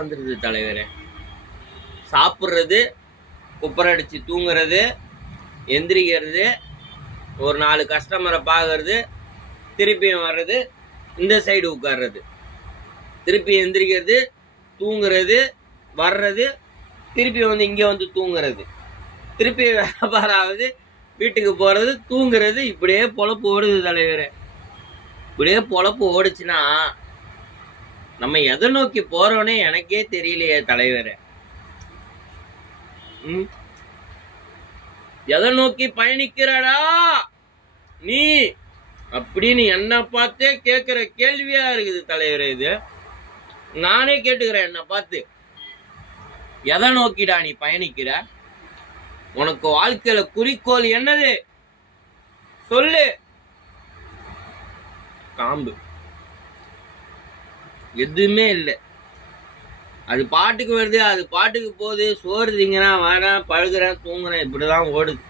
வந்துருது தலைவரே. சாப்பிட்றது, குப்புற அடிச்சு தூங்குறது, எந்திரிக்கிறது, ஒரு 4 கஸ்டமரை பார்க்கறது, திருப்பியும் வர்றது, இந்த சைடு உட்கார்றது, திருப்பி எந்திரிக்கிறது, தூங்குறது, வர்றது, திருப்பி வந்து இங்கே வந்து தூங்குறது, திருப்பி வியாபாரம் ஆகுது, வீட்டுக்கு போகிறது, தூங்குறது, இப்படியே பொழப்பு ஓடுது தலைவரே. இப்படியே பொழப்பு ஓடுச்சுன்னா நம்ம எதை நோக்கி போறோன்னே எனக்கே தெரியலையே தலைவரே. எதை நோக்கி பயணிக்கிறடா நீ அப்படின்னு என்ன பார்த்தே கேட்கிற கேள்வியா இருக்குது தலைவரே. இது நானே கேட்டுக்கிறேன் என்ன பார்த்து, எதை நோக்கிடா நீ பயணிக்கிற? உனக்கு வாழ்க்கையில குறிக்கோள் என்னது சொல்லு. காம்பு எதுவுமே இல்லை. அது பாட்டுக்கு வருது, அது பாட்டுக்கு போகுது. சோறு திங்கிறேன், வரேன், பழுகிறேன், தூங்குறேன், இப்படிதான் ஓடுது.